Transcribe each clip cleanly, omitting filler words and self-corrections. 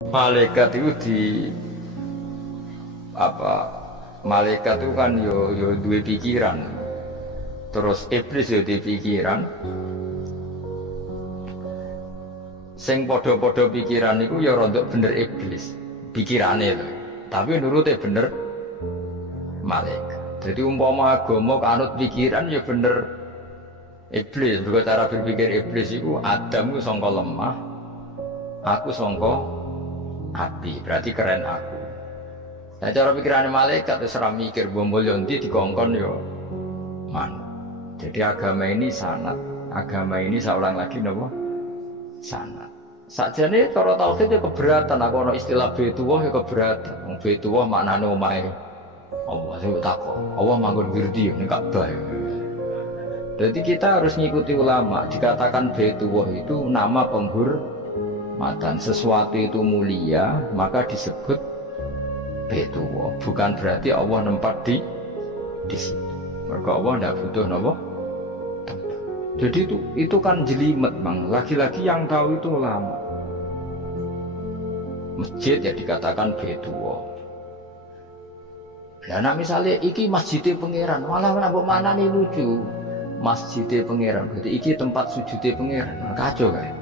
Malaikat itu apa? Malaikat itu kan yo dua pikiran. Terus iblis yo di pikiran. Sing podo-podo pikiran itu ya rontok bener iblis pikirannya itu. Tapi nurutnya bener malaikat. Jadi umpama agama kanut pikiran ya bener iblis. Berikut cara berpikir iblis itu Adam itu sangka lemah, aku sangka api, berarti keren aku. Nah cara pikirannya malaikat itu serah mikir bombol yonti dikongkon yo man. Jadi agama ini sanat, agama ini saulang lagi nopo sanat. Sakjane cara tauhid itu keberatan, aku ono istilah Baitullah ya keberatan. Wong Baitullah maknane omahe Allah sing takok. Allah manggon wirdi ning Ka'bah. Jadi kita harus ngikuti ulama. Dikatakan Baitullah itu nama penghormatan. Sesuatu itu mulia maka disebut Baitullah. Bukan berarti Allah nempat di situ. Maka Allah tidak butuh napa tempat. Jadi itu kan jelimet bang. Lagi-lagi yang tahu itu ulama. Masjid ya dikatakan Baitullah. Nah misalnya iki masjidnya pangeran, malah nambah mana nih lucu. Masjidnya pangeran, berarti iki tempat sujudnya pangeran, kacau kan?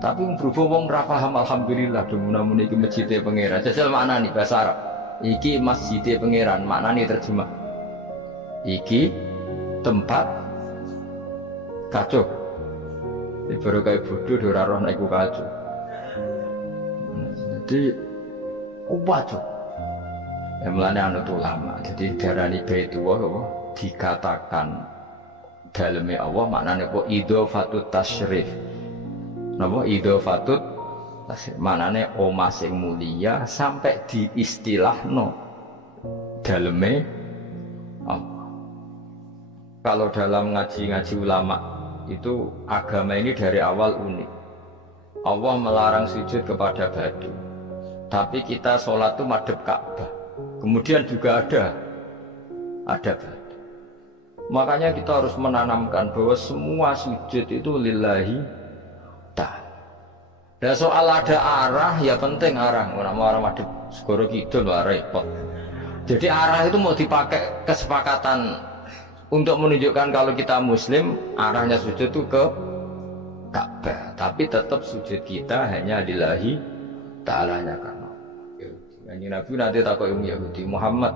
Tapi berhubung wong ra paham alhamdulillah demun iki masjidnya pangeran. Jajal makna nih bahasa Arab. Iki masjidnya pangeran, makna nih terjemah. Iki tempat kacau. Ini baru kayak bodoh ora roh nek iku kacau. Jadi kacau. Yang melane anut ulama. Jadi darani Baitullah dikatakan dalamnya Allah maknanya apa? Idhofatut tasyrif. Napa idhofatut tasyrif? Maknanya omah sing mulia sampai diistilahno dalamnya Allah. Kalau dalam ngaji-ngaji ulama itu agama ini dari awal unik. Allah melarang sujud kepada batu. Tapi kita sholat itu madhep Ka'bah. Kemudian juga ada batu. Makanya kita harus menanamkan bahwa semua sujud itu lillahi ta'ala. Dan soal ada arah ya penting arah. Orang mau arah madhep segoro kidul lah repot. Jadi arah itu mau dipakai kesepakatan untuk menunjukkan kalau kita muslim arahnya sujud itu ke Ka'bah. Tapi tetap sujud kita hanya lillahi ta'alanya kan. Kanjeng Nabi nanti takut ilmu Yahudi Muhammad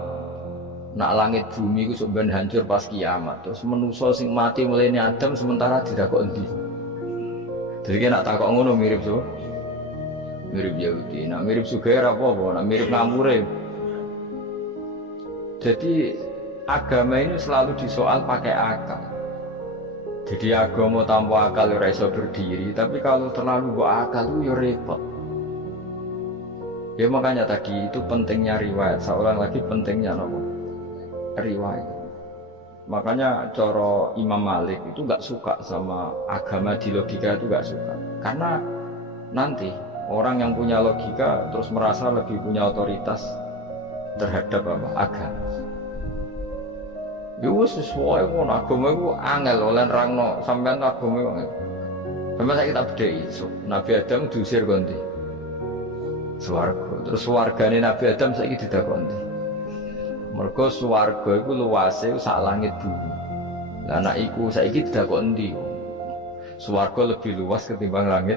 nak langit bumi itu sebenarnya hancur pas kiamat terus manusia sing mati mulai Adam sementara tidak kok endi. Jadi kena takut ngono mirip so mirip Yahudi, nak mirip Sugair apa nak mirip Ngambure. Jadi agama ini selalu disoal pakai akal. Jadi agama tanpa akal ora iso berdiri, tapi kalau terlalu bawa akal itu ya repot. Ya makanya tadi itu pentingnya riwayat. Seorang lagi pentingnya nopo riwayat. Makanya coro Imam Malik itu nggak suka sama agama di logika itu nggak suka. Karena nanti orang yang punya logika terus merasa lebih punya otoritas terhadap apa agama. Ya sesuai pun agama itu angel oleh rangno sampean agama itu. Sampai saya kita bedai. Nabi Adam diusir ganti. Swarga. Terus swargane Nabi Adam saiki didakoni. Mergo swarga iku luase sak langit bumi. Lah nek iku saiki didakoni ndi? Swarga lebih luas ketimbang langit.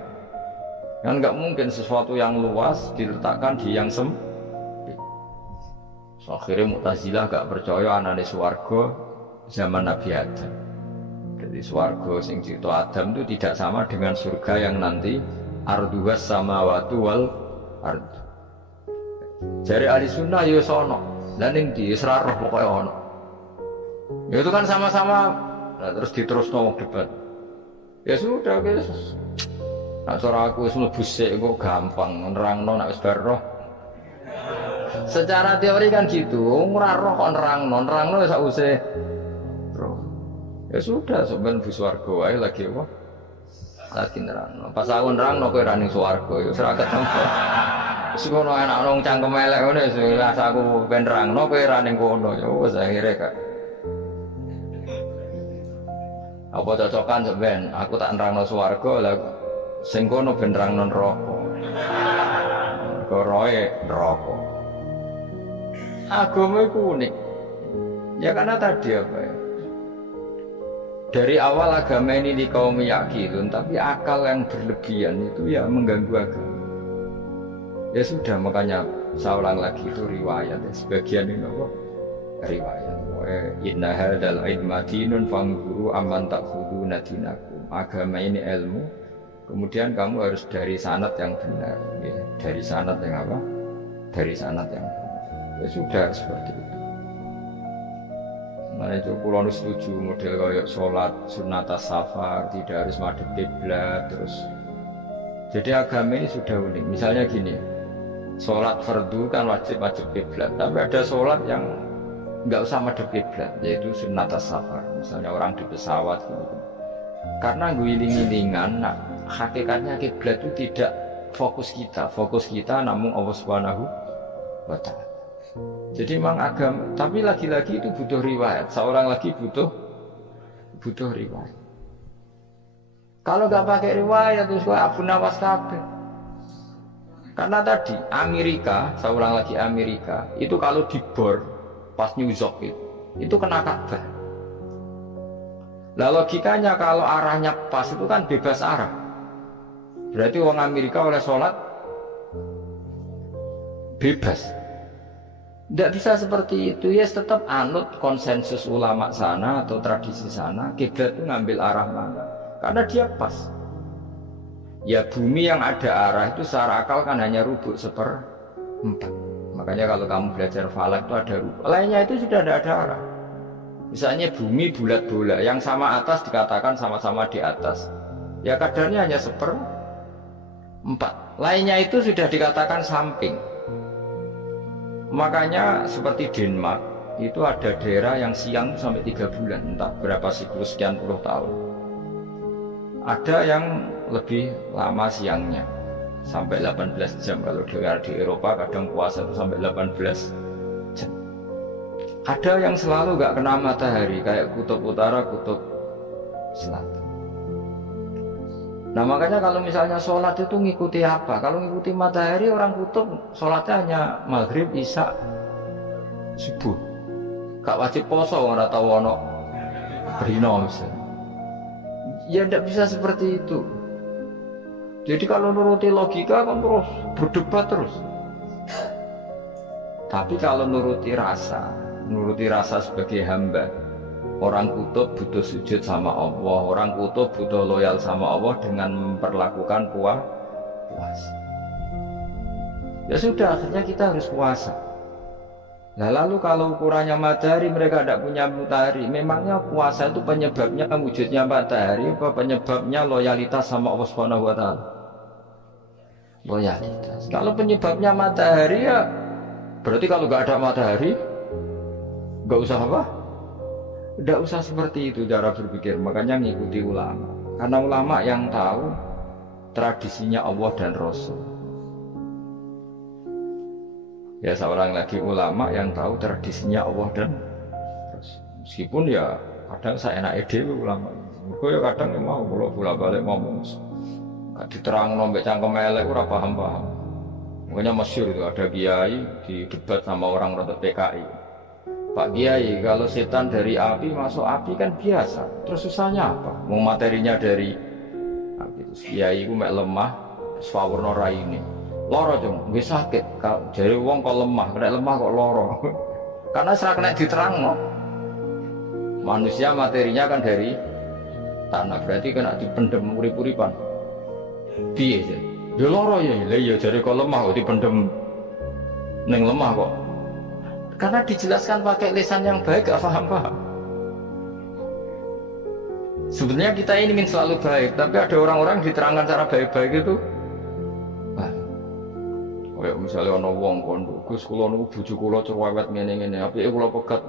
Kan enggak mungkin sesuatu yang luas diletakkan di yang sempit. So, akhirnya Mu'tazilah enggak percaya anane swarga zaman Nabi Adam. Jadi swarga sing cipta Adam itu tidak sama dengan surga yang nanti arduhas samawati wal ard. Jari ahli sunnah ya sono, dan yang di serarah pokoknya ono. Ya itu kan sama-sama, nah, terus diterus ngomong debat. Ya sudah guys, nak suara aku semua busik kok gampang nerangno nak sebaroh. Secara teori kan gitu, ngerarah kok nerangno ya sausé. Ya sudah, sebenarnya bus warga wae lagi apa? Lagi nerangno. Pas aku nerangno kowe ra ning swarga, ya ora ketemu. Sekono anak nong cangkem elek ngono wis aku ben nerangno kowe ra ning kono ya wis akhire kak. Apa cocokan sampean? Aku tak nerangno swarga lah sing kono ben nerangno neraka. perkara neraka. Agama itu unik. Ya karena tadi apa ya? Dari awal agama ini di kaum yakinun, tapi akal yang berlebihan itu ya mengganggu agama. Ya sudah, makanya saya ulang lagi itu riwayat ya. Sebagian ini apa? Riwayat. Inna hadzal ilma dinun fanzuru amman ta'khuduna dinakum. Agama ini ilmu, kemudian kamu harus dari sanad yang benar, ya. Dari sanad yang apa? Dari sanad yang benar. Ya sudah seperti itu. Nah itu pulau setuju model kayak sholat sunat safar tidak harus madhep kiblat terus. Jadi agama ini sudah unik. Misalnya gini, sholat fardu kan wajib kiblat, tapi ada sholat yang nggak usah madhep kiblat, yaitu sunat safar. Misalnya orang di pesawat gitu. Karena guling-gulingan, nah, hakikatnya kiblat itu tidak fokus kita namun Allah Subhanahu wa Ta'ala. Jadi memang agama, tapi lagi-lagi itu butuh riwayat. Seorang lagi butuh riwayat. Kalau nggak pakai riwayat terus kok abu nawas kabeh. Karena tadi Amerika, seorang lagi Amerika, itu kalau dibor pas New York itu kena Ka'bah. Lah logikanya kalau arahnya pas itu kan bebas arah. Berarti orang Amerika oleh sholat bebas. Tidak bisa seperti itu, ya tetap anut konsensus ulama sana atau tradisi sana, kiblat itu ngambil arah mana, karena dia pas. Ya bumi yang ada arah itu secara akal kan hanya rubuk 1/4. Makanya kalau kamu belajar falak itu ada rubuk, lainnya itu sudah ada arah. Misalnya bumi bulat bola, yang sama atas dikatakan sama-sama di atas, ya kadarnya hanya 1/4. Lainnya itu sudah dikatakan samping. Makanya seperti Denmark itu ada daerah yang siang sampai 3 bulan, entah berapa siklus sekian puluh tahun. Ada yang lebih lama siangnya sampai 18 jam. Kalau di Eropa kadang puasa itu sampai 18 jam. Ada yang selalu gak kena matahari kayak kutub utara, kutub selatan. Nah makanya kalau misalnya sholat itu ngikuti apa? Kalau ngikuti matahari, orang kutub sholatnya hanya maghrib, isya, subuh. Gak wajib poso, orang tahu ono berino misalnya. Ya tidak bisa seperti itu. Jadi kalau nuruti logika kan terus berdebat terus. Tapi kalau nuruti rasa sebagai hamba, orang kutub butuh sujud sama Allah, orang kutub butuh loyal sama Allah dengan memperlakukan puasa. Ya sudah, akhirnya kita harus puasa. Nah lalu kalau ukurannya matahari, mereka tidak punya matahari. Memangnya puasa itu penyebabnya wujudnya matahari, apa penyebabnya loyalitas sama Allah Subhanahu wa Ta'ala? Loyalitas. Kalau penyebabnya matahari ya berarti kalau nggak ada matahari nggak usah apa? Tidak usah seperti itu cara berpikir. Makanya ngikuti ulama, karena ulama yang tahu tradisinya Allah dan Rasul. Ya seorang lagi ulama yang tahu tradisinya Allah dan Rasul. Meskipun ya kadang saya enak ide ulama. Mereka ya kadang ya mau kalau bolak-balik ngomong gak diterang nombek cangkem elek ora paham-paham. Makanya masyhur itu ada kiai di debat sama orang rotot PKI. Pak Kiai, kalau setan dari api masuk api kan biasa. Terus susahnya apa? Mau materinya dari api. Terus Kiai itu mek lemah, swawarna raine. Loro dong, nggih sakit. Jadi wong kok lemah, kena lemah kok loro. Karena serak kena diterangno. Manusia materinya kan dari tanah, berarti kena dipendem urip-uripan. Piye sih? Ya loro ya, lha ya jare kok lemah kok dipendem ning lemah kok. Karena dijelaskan pakai lisan yang baik, gak paham-paham. Sebenarnya kita ini ingin selalu baik, tapi ada orang-orang diterangkan cara baik-baik itu. Kayak misalnya ana wong kondo, Gus kula niku bojo kula cerewet ngene-ngene, apike kula pegat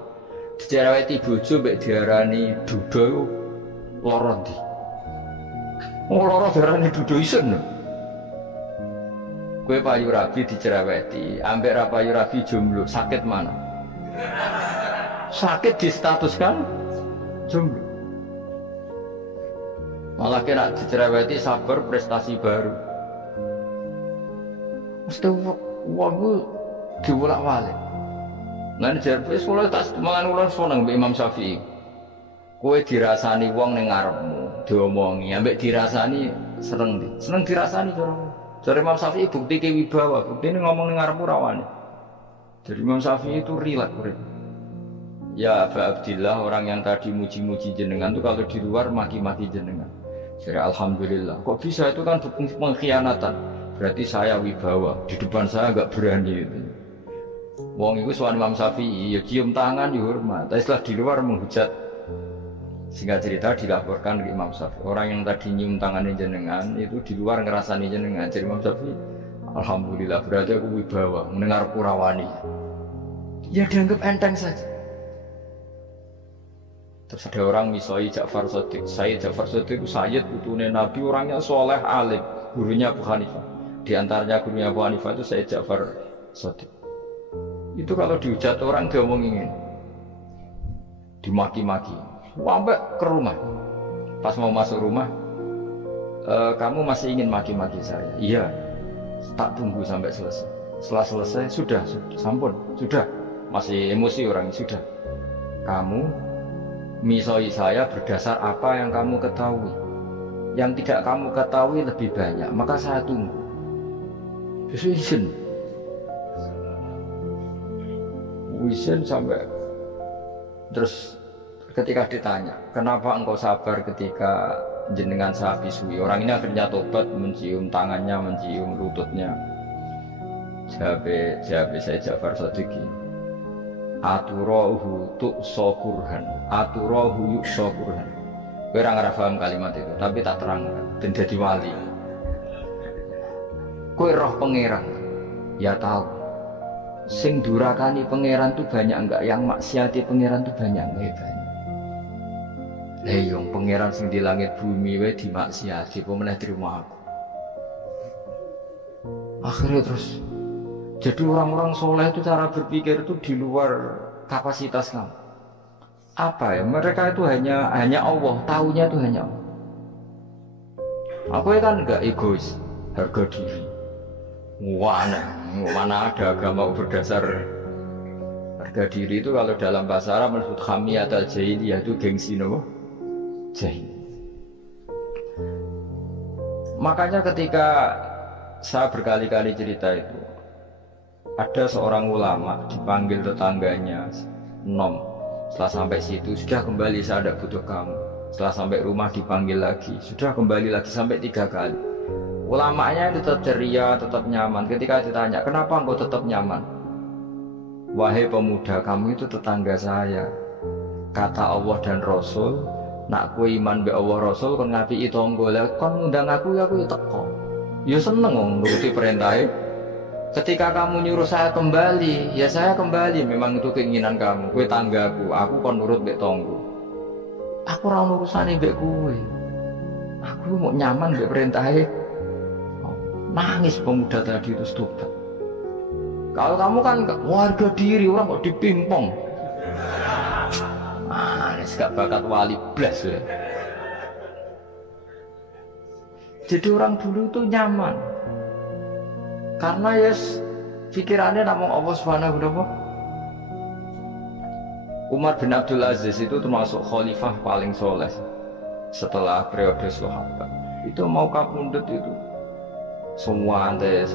dicereweti bojo mbek diarani duda iku lara ndi? Wong lara diarani duda isen. Kowe payu rabi dicereweti, ambek ra payu rabi jomblo, sakit mana? Sakit distatuskan jomblo. Malah kena dicereweti sabar prestasi baru. Mesti Wong ku diwolak-walik. Lan jar wis kula tak mangan kula seneng mbek Imam Syafi'i. Kowe dirasani wong ning ngarepmu, diomongi, ambek dirasani seneng dirasani cara. Jare Imam Syafi'i bukti ke wibawa, buktine ngomong ning ngarepmu ra wani. Jadi Imam Syafi'i itu rileks urip. Ya Aba Abdillah, orang yang tadi muji-muji jenengan itu kalau di luar maki-maki jenengan. Jadi alhamdulillah. Kok bisa itu kan pengkhianatan. Berarti saya wibawa, di depan saya agak berani gitu. Wong itu soal Imam Syafi'i, ya cium tangan dihormat. Tapi setelah di luar menghujat. Singkat cerita dilaporkan ke Imam Syafi'i. Orang yang tadi nyium tangannya jenengan itu di luar ngerasani jenengan. Jadi Imam Syafi'i, alhamdulillah berarti aku wibawa, mendengar kurawani. Ya dianggap enteng saja. Terus ada orang misoi Ja'far Shadiq. Sayyid Ja'far Shadiq itu Sayyid putune Nabi, orangnya soleh alim, gurunya Abu Hanifah. Di antaranya gurunya Abu Hanifah itu Sayyid Ja'far Shadiq. Itu kalau dihujat orang diomongin, dimaki-maki, sampai ke rumah. Pas mau masuk rumah, kamu masih ingin maki-maki saya? Iya, tak tunggu sampai selesai. Setelah selesai, sudah, sampun, sudah. Masih emosi orang, sudah. Kamu misoi saya berdasar apa yang kamu ketahui. Yang tidak kamu ketahui lebih banyak, maka saya tunggu. Justru izin. Izin sampai terus ketika ditanya kenapa engkau sabar ketika jenengan saya bisui, orang ini akhirnya tobat, mencium tangannya, mencium lututnya. Jawab saya Ja'far Shadiq, aturahu tu'sokurhan, aturahu yu'sokurhan. Kowe ora paham kalimat itu, tapi tak terangkan dan jadi wali. Kowe roh pangeran, ya tahu. Sing durakani pangeran tuh banyak enggak, yang maksiati pangeran tuh banyak enggak? Banyak. Lah yang pangeran sing di langit bumi wae dimaksiati, apa meneh terima aku. Akhirnya terus jadi orang-orang soleh itu cara berpikir itu di luar kapasitas kamu. Apa ya? Mereka itu hanya Allah, taunya itu hanya Allah. Aku kan enggak egois, harga diri. Mana ada agama berdasar harga diri itu. Kalau dalam bahasa Arab disebut hamiyat al-jahiliyah, itu gengsi nopo jahil. Makanya ketika saya berkali-kali cerita itu, ada seorang ulama dipanggil tetangganya, nom. Setelah sampai situ, sudah kembali, saya tidak butuh kamu. Setelah sampai rumah dipanggil lagi, sudah kembali lagi sampai 3 kali. Ulamanya itu tetap ceria, tetap nyaman. Ketika ditanya, kenapa engkau tetap nyaman? Wahai pemuda, kamu itu tetangga saya. Kata Allah dan Rasul, nak ku iman be Allah Rasul, kon ngapi tangga. Lah kon ngundang aku ya teko. Ya seneng wong nuruti perintahnya. Ketika kamu nyuruh saya kembali, ya saya kembali. Memang itu keinginan kamu. Kowe tanggaku, aku kon nurut mbek tangga. Aku ora urusane mbek kowe. Aku mau nyaman mbek perintahnya. Nangis pemuda tadi itu tobat. Kalau kamu kan warga diri, orang kok dipimpong. Nangis gak bakat wali blas ya. Jadi orang dulu itu nyaman. Karena pikirannya namung Allah Subhanahu wa ta'ala. Umar bin Abdul Aziz itu termasuk khalifah paling soleh setelah periode sahabat. Itu mau kapundhut itu semua antai.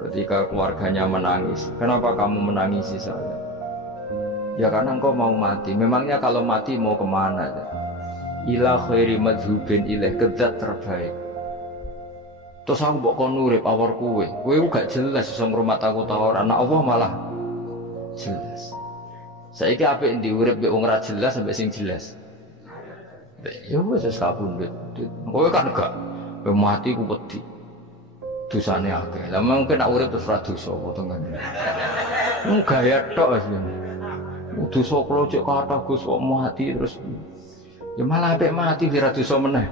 Ketika keluarganya menangis, kenapa kamu menangisi saya? Ya karena engkau mau mati. Memangnya kalau mati mau kemana? Ila khairi madhubin ilaih, kedat terbaik. Terus aku mbok kon urip awar kowe gak jelas iso ngrumat aku ta ora. Anak Allah malah jelas. Saiki apik ndi urip mbek wong ora jelas sampai sing jelas. Ya wis kapundhut. Kowe kan gak mati ku wedi. Dosane akeh. Lah mungkin nek urip terus ra dosa apa tengene. Gaya tok wis. Dosa kula cek kathah Gus kok mati terus. Ya malah apik mati ora dosa meneh.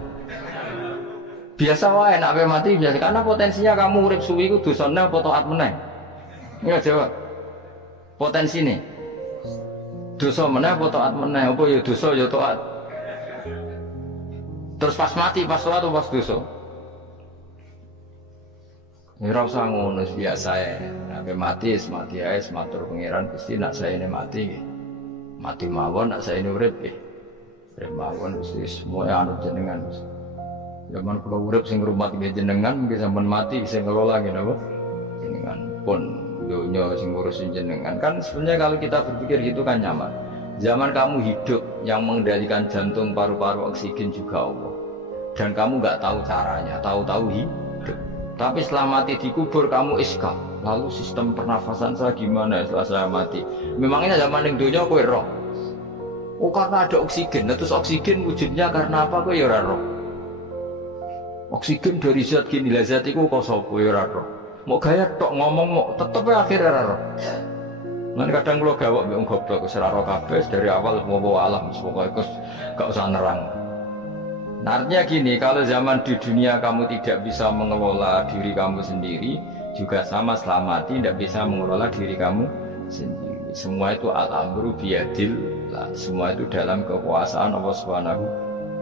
Biasa wae nek apik mati biasa karena potensinya kamu urip suwi ku dosane apa taat meneh. Iya jawab. Potensine. Dosa meneh apa taat meneh? Apa ya dosa ya taat. Terus pas mati pas taat atau pas dosa? Ya ora usah ngono biasa ya. Nek mati ae matur pangeran Gusti nak saya ini mati nggih. Mati mawon nak saya ini urip nggih. Urip mawon Gusti semua anut jenengan. Zaman kula urip sing ngrumat nggih jenengan mungkin sampean mati sing ngelola nggih napa? Jenengan pun dunya sing ngurusin jenengan. Kan sebenarnya kalau kita berpikir gitu kan nyaman. Zaman kamu hidup yang mengendalikan jantung, paru-paru, oksigen juga Allah. Dan kamu nggak tahu caranya, tahu-tahu hidup. Tapi setelah mati dikubur kamu iskal. Lalu sistem pernafasan saya gimana setelah saya mati? Memangnya zaman yang dunia kowe roh. Oh karena ada oksigen. Nah, terus oksigen wujudnya karena apa kowe ya ora roh? Oksigen dari zat gini lah zat iku kok sapa ya ora roh. Mau gaya tok ngomong mau tetep akhirnya ora roh. Lan kadang kula gawok mbek wong goblok wis ora roh kabeh dari awal mau alam pokoke gak usah nerang. Nah, artinya gini, kalau zaman di dunia kamu tidak bisa mengelola diri kamu sendiri, juga sama setelah mati tidak bisa mengelola diri kamu sendiri. Semua itu al-amru biyadillah, semua itu dalam kekuasaan Allah Subhanahu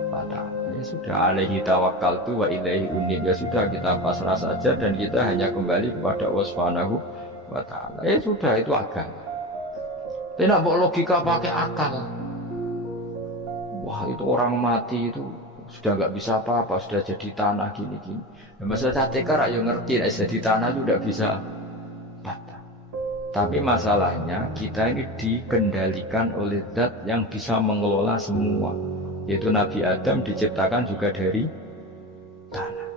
wa ta'ala. Ya sudah, alaihi tawakkaltu wa ilaihi unib. Ya sudah, kita pasrah saja dan kita hanya kembali kepada Allah Subhanahu wa ta'ala. Ya sudah, itu agama. Tidak bawa logika pakai akal. Wah, itu orang mati itu sudah nggak bisa apa-apa, sudah jadi tanah gini-gini. Nah, masalah catekar ayo ngerti, jadi tanah itu udah bisa patah. Tapi masalahnya kita ini dikendalikan oleh zat yang bisa mengelola semua, yaitu Nabi Adam diciptakan juga dari tanah.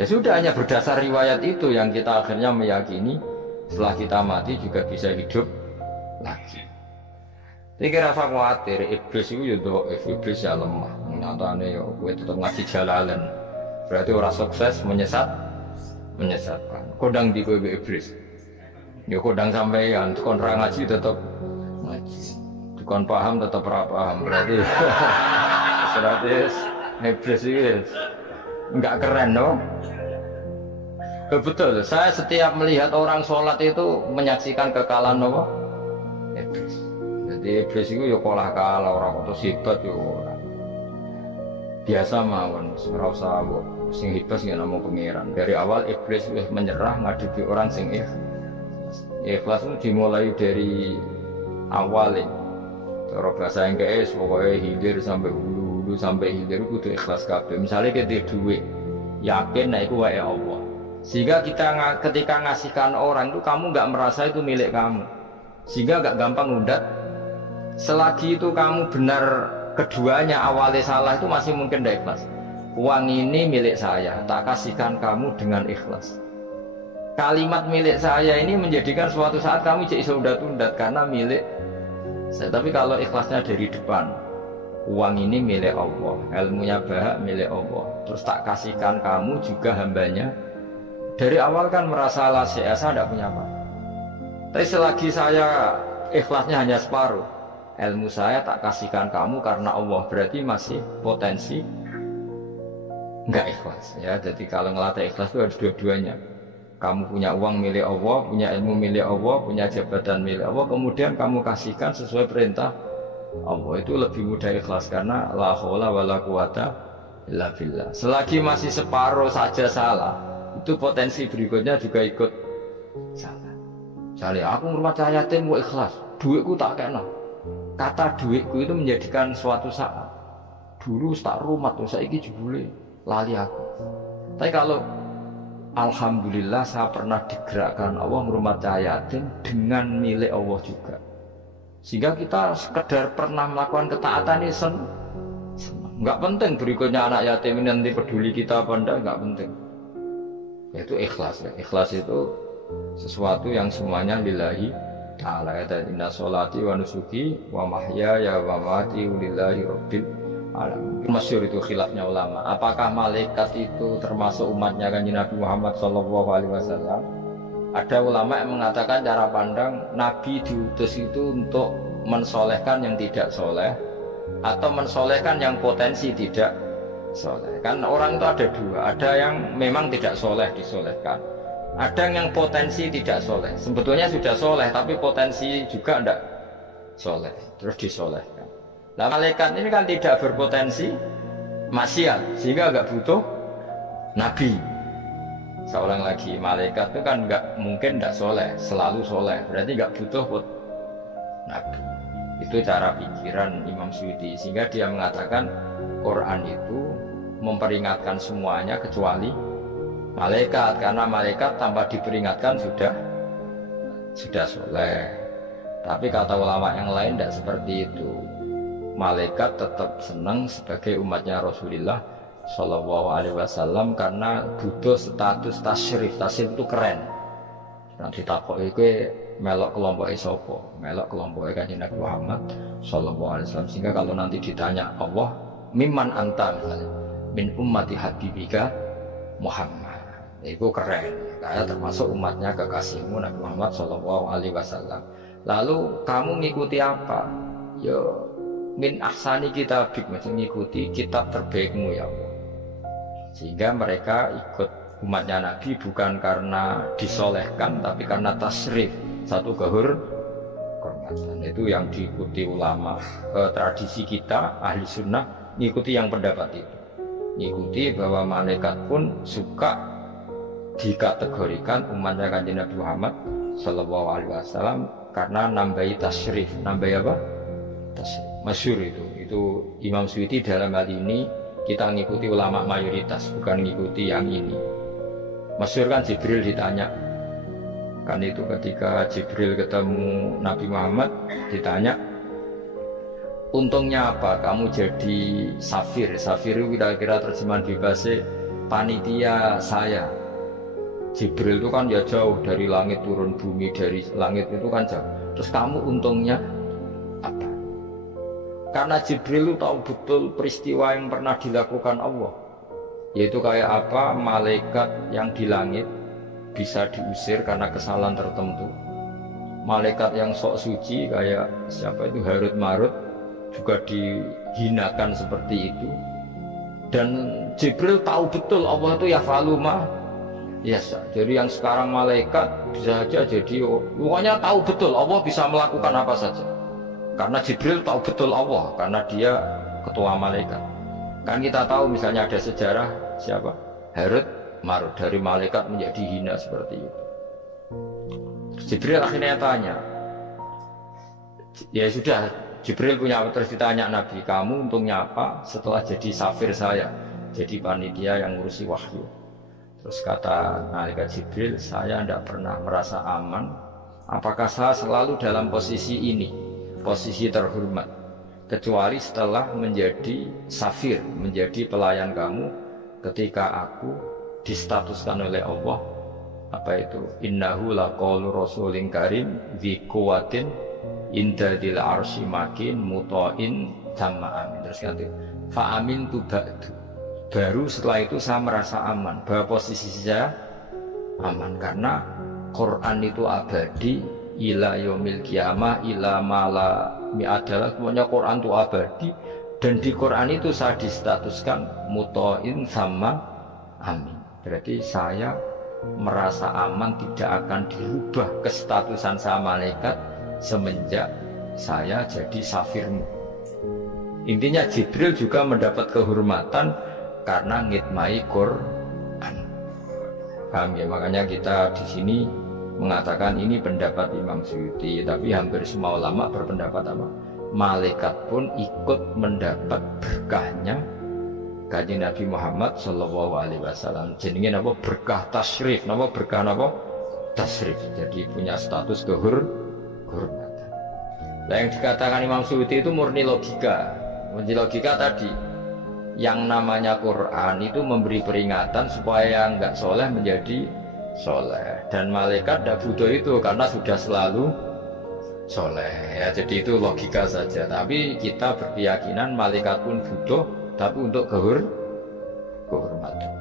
Ya sudah, hanya berdasar riwayat itu yang kita akhirnya meyakini setelah kita mati juga bisa hidup lagi. Jadi rasa khawatir, iblis itu ya do'if, iblis ya lemah. Nyatanya ya, gue tetap ngasih jalalan. Berarti orang sukses menyesatkan. Kodang di gue iblis. Ya kodang sampeyan, tukon ra ngaji tetap ngaji. Tukon paham tetap ra paham. Berarti iblis itu enggak keren no? Betul, saya setiap melihat orang sholat itu menyaksikan kekalahan no? Iblis. Jadi iblis itu ya kalah orang atau hebat ya orang biasa mawon, ora usah sing hebat sing nama pangeran. Dari awal iblis wis menyerah ngadepi orang sing ikhlas itu dimulai dari awal ya. Cara bahasa Inggris pokoknya hilir sampai hulu sampai hilir kudu ikhlas kabeh. Misalnya kita duit yakin nek iku wae Allah. Sehingga kita ketika ngasihkan orang itu kamu nggak merasa itu milik kamu. Sehingga nggak gampang ngundat. Selagi itu kamu benar keduanya awalnya salah itu masih mungkin tidak ikhlas. Uang ini milik saya, tak kasihkan kamu dengan ikhlas. Kalimat milik saya ini menjadikan suatu saat kamu jadi undat-undat karena milik saya. Tapi kalau ikhlasnya dari depan, uang ini milik Allah, ilmunya bahak milik Allah, terus tak kasihkan kamu juga hambanya. Dari awal kan merasa saya tidak punya apa. Tapi selagi saya ikhlasnya hanya separuh, ilmu saya tak kasihkan kamu karena Allah, berarti masih potensi enggak ikhlas ya. Jadi kalau ngelatih ikhlas itu harus dua-duanya. Kamu punya uang milik Allah, punya ilmu milik Allah, punya jabatan milik Allah, kemudian kamu kasihkan sesuai perintah Allah, itu lebih mudah ikhlas karena la haula wala quwata illa billah. Selagi masih separuh saja salah, itu potensi berikutnya juga ikut salah. Misalnya aku ngurmat yatim mau ikhlas, duitku tak kena. Kata duitku itu menjadikan suatu saat dulu tak rumat tuh saya jebule lali aku. Tapi kalau alhamdulillah saya pernah digerakkan Allah ngurmat yatim dengan milik Allah juga, sehingga kita sekedar pernah melakukan ketaatan ini senang. Nggak penting berikutnya anak yatim ini nanti peduli kita apa enggak, nggak penting. Yaitu ikhlas ya. Ikhlas itu sesuatu yang semuanya lillahi ta'ala. Ya, inna sholati wa nusuki wa mahyaya wa mamati lillahi rabbil alamin. Masyhur itu khilafnya ulama. Apakah malaikat itu termasuk umatnya Kanjeng Nabi Muhammad SAW? Ada ulama yang mengatakan cara pandang Nabi diutus itu untuk mensolehkan yang tidak soleh atau mensolehkan yang potensi tidak soleh. Kan orang itu ada dua, ada yang memang tidak soleh disolehkan, ada yang potensi tidak soleh, sebetulnya sudah soleh tapi potensi juga tidak soleh, terus disolehkan. Nah malaikat ini kan tidak berpotensi maksiat, sehingga agak butuh nabi. Seorang lagi, malaikat itu kan nggak mungkin nggak soleh, selalu soleh. Berarti nggak butuh nabi. Itu cara pikiran Imam Suyuti. Sehingga dia mengatakan Quran itu memperingatkan semuanya kecuali malaikat, karena malaikat tanpa diperingatkan sudah soleh. Tapi kata ulama yang lain tidak seperti itu. Malaikat tetap senang sebagai umatnya Rasulullah Shallallahu Alaihi Wasallam karena butuh status tasyrif. Tasyrif itu keren. Nanti takut itu melok kelompok sopo, melok kelompok Kanjeng Nabi Muhammad Shallallahu Alaihi Wasallam. Sehingga kalau nanti ditanya Allah, mimman anta misalnya, min ummati habibika Muhammad, itu keren. Kayak termasuk umatnya kekasihmu Nabi Muhammad Shallallahu Alaihi Wasallam. Lalu kamu ngikuti apa? Yo min ahsani kitabik, mengikuti kitab terbaikmu ya Allah. Sehingga mereka ikut umatnya Nabi bukan karena disolehkan, tapi karena tasrif, satu kehormatan. Itu yang diikuti ulama. Tradisi kita ahli sunnah ngikuti yang pendapat itu, ngikuti bahwa malaikat pun suka dikategorikan umatnya Kanjeng Nabi Muhammad Sallallahu Alaihi Wasallam karena nambahi tasrif. Nambahi apa? Tasrif. Masyhur itu Imam Suyuti dalam hal ini kita ngikuti ulama mayoritas, bukan ngikuti yang ini. Masyhur kan Jibril ditanya, kan itu ketika Jibril ketemu Nabi Muhammad ditanya, untungnya apa kamu jadi safir? Safir itu kira-kira terjemahan bebasnya panitia saya. Jibril itu kan ya jauh dari langit turun bumi, dari langit itu kan jauh. Terus kamu untungnya apa? Karena Jibril itu tahu betul peristiwa yang pernah dilakukan Allah. Yaitu kayak apa malaikat yang di langit bisa diusir karena kesalahan tertentu. Malaikat yang sok suci kayak siapa itu Harut Marut juga dihinakan seperti itu. Dan Jibril tahu betul Allah itu yaf'alu ma yasha. Jadi yang sekarang malaikat bisa saja jadi pokoknya tahu betul Allah bisa melakukan apa saja. Karena Jibril tahu betul Allah, karena dia ketua malaikat. Kan kita tahu misalnya ada sejarah siapa? Harut Marut, dari malaikat menjadi hina seperti itu. Jibril akhirnya tanya, ya sudah, Jibril punya, terus ditanya Nabi, kamu untungnya apa setelah jadi safir saya, jadi panitia yang ngurusi wahyu. Terus kata malaikat Jibril, saya tidak pernah merasa aman. Apakah saya selalu dalam posisi ini, posisi terhormat, kecuali setelah menjadi safir, menjadi pelayan kamu, ketika aku distatuskan oleh Allah, apa itu, innahu laqaulu rasulin karim dzi quwwatin inda dil arsy makin muta'in sama amin. Terus kata fa amin tu ba'du, baru setelah itu saya merasa aman, bahwa posisi saya aman karena Quran itu abadi ila yaumil qiyamah ila mala adalah semuanya Quran itu abadi, dan di Quran itu saya distatuskan muta'in sama amin. Berarti saya merasa aman, tidak akan dirubah kestatusan saya malaikat semenjak saya jadi safirmu. Intinya Jibril juga mendapat kehormatan karena ngitmai Quran. Paham ya? Makanya kita di sini mengatakan ini pendapat Imam Suyuti, tapi hampir semua ulama berpendapat apa? Malaikat pun ikut mendapat berkahnya Kanjeng Nabi Muhammad Sallallahu Alaihi Wasallam. Jenenge apa? Berkah tasrif. Apa berkah apa? Tasrif. Jadi punya status kehormatan. Nah, yang dikatakan Imam Suyuti itu murni logika. Murni logika tadi, yang namanya Quran itu memberi peringatan supaya yang enggak soleh menjadi soleh, dan malaikat tidak butuh itu karena sudah selalu soleh ya. Jadi itu logika saja, tapi kita berkeyakinan malaikat pun butuh, tapi untuk kehormatan.